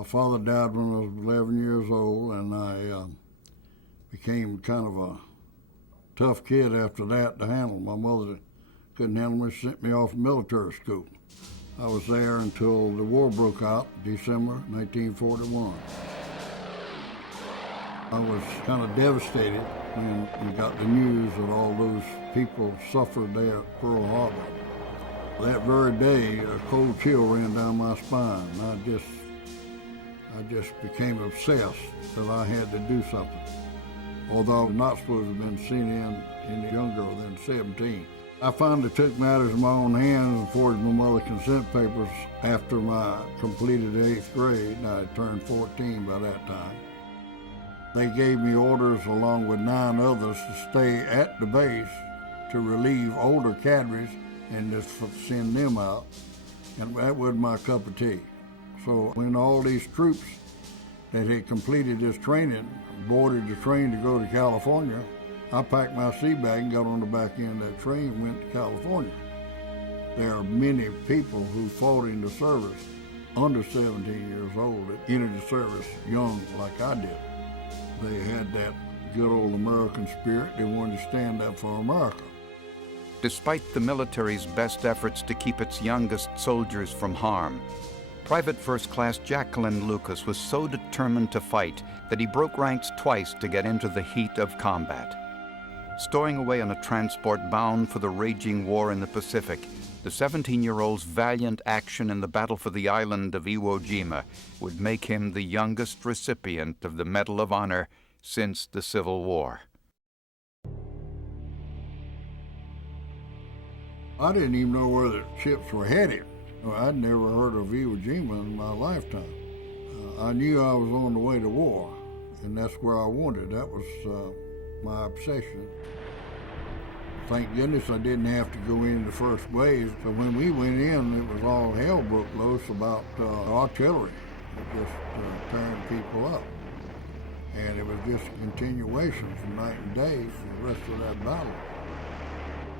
My father died when I was 11 years old, and I became kind of a tough kid after that to handle. My mother couldn't handle me, sent me off to military school. I was there until the war broke out, December 1941. I was kind of devastated when we got the news that all those people suffered there at Pearl Harbor. That very day, a cold chill ran down my spine. I just became obsessed that I had to do something, although I was not supposed to have been seen in any younger than 17. I finally took matters in my own hands and forged my mother's consent papers after my completed 8th grade, and I had turned 14 by that time. They gave me orders, along with 9 others, to stay at the base to relieve older cadres and just send them out, and that wasn't my cup of tea. So when all these troops that had completed this training boarded the train to go to California, I packed my sea bag and got on the back end of that train and went to California. There are many people who fought in the service under 17 years old that entered the service young like I did. They had that good old American spirit. They wanted to stand up for America. Despite the military's best efforts to keep its youngest soldiers from harm, Private First Class Jacklyn Lucas was so determined to fight that he broke ranks twice to get into the heat of combat. Stowing away on a transport bound for the raging war in the Pacific, the 17-year-old's valiant action in the battle for the island of Iwo Jima would make him the youngest recipient of the Medal of Honor since the Civil War. I didn't even know where the ships were headed. I'd never heard of Iwo Jima in my lifetime. I knew I was on the way to war, and that's where I wanted. That was my obsession. Thank goodness I didn't have to go in the first wave. So when we went in, it was all hell broke loose about artillery, just tearing people up. And it was just a continuation from night and day for the rest of that battle.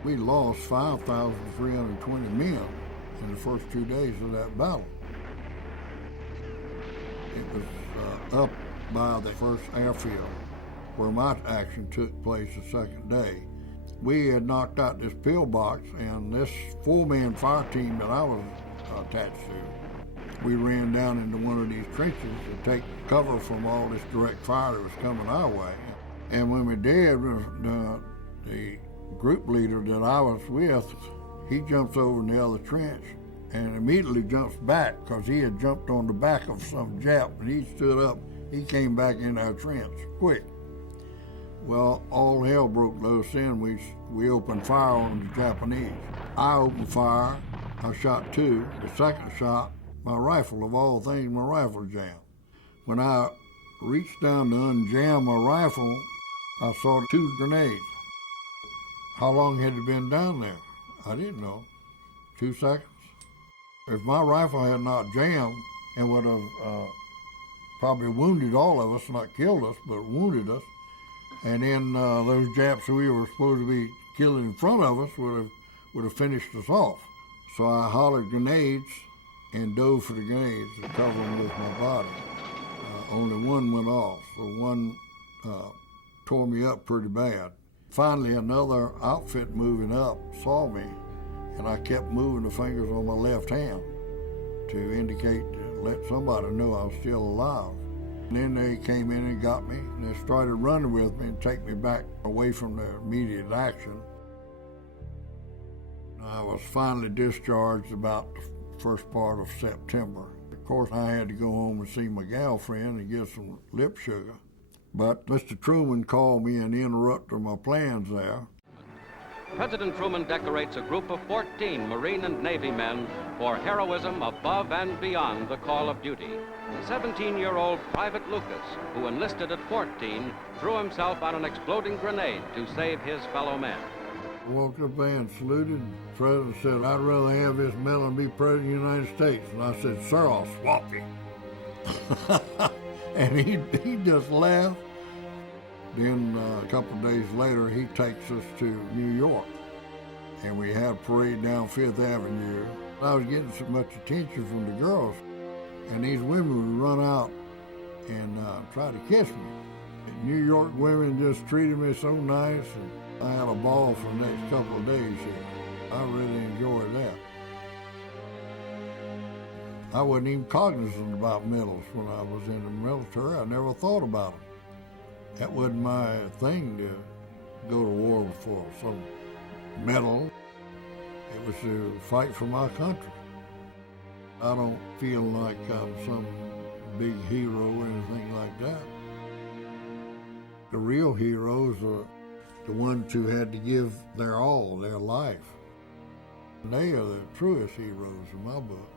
We lost 5,320 men in the first 2 days of that battle. It was up by the first airfield where my action took place the second day. We had knocked out this pillbox, and this 4-man fire team that I was attached to, we ran down into one of these trenches to take cover from all this direct fire that was coming our way. And when we did, the group leader that I was with, he jumps over in the other trench and immediately jumps back because he had jumped on the back of some Jap, and he stood up. He came back in our trench quick. Well, all hell broke loose then. We opened fire on the Japanese. I opened fire. I shot 2. The second shot, my rifle, of all things, my rifle jammed. When I reached down to unjam my rifle, I saw 2 grenades. How long had it been down there? I didn't know. 2 seconds. If my rifle had not jammed and would have probably wounded all of us, not killed us, but wounded us, and then those Japs we were supposed to be killing in front of us would have finished us off. So I hollered grenades and dove for the grenades to cover them with my body. Only one went off, so one tore me up pretty bad. Finally, another outfit moving up saw me, and I kept moving the fingers on my left hand to indicate, to let somebody know I was still alive. And then they came in and got me, and they started running with me and take me back away from the immediate action. I was finally discharged about the first part of September. Of course, I had to go home and see my girlfriend and get some lip sugar. But Mr. Truman called me and interrupted my plans there. President Truman decorates a group of 14 Marine and Navy men for heroism above and beyond the call of duty. 17-year-old Private Lucas, who enlisted at 14, threw himself on an exploding grenade to save his fellow men. I walked up there and saluted. The president said, "I'd rather have this medal than be president of the United States." And I said, "Sir, I'll swap you." And he just laughed. Then a couple of days later, he takes us to New York, and we had a parade down Fifth Avenue. I was getting so much attention from the girls, and these women would run out and try to kiss me. New York women just treated me so nice, and I had a ball for the next couple of days here. I really enjoyed that. I wasn't even cognizant about medals when I was in the military. I never thought about them. That wasn't my thing to go to war for some medal. It was to fight for my country. I don't feel like I'm some big hero or anything like that. The real heroes are the ones who had to give their all, their life. And they are the truest heroes in my book.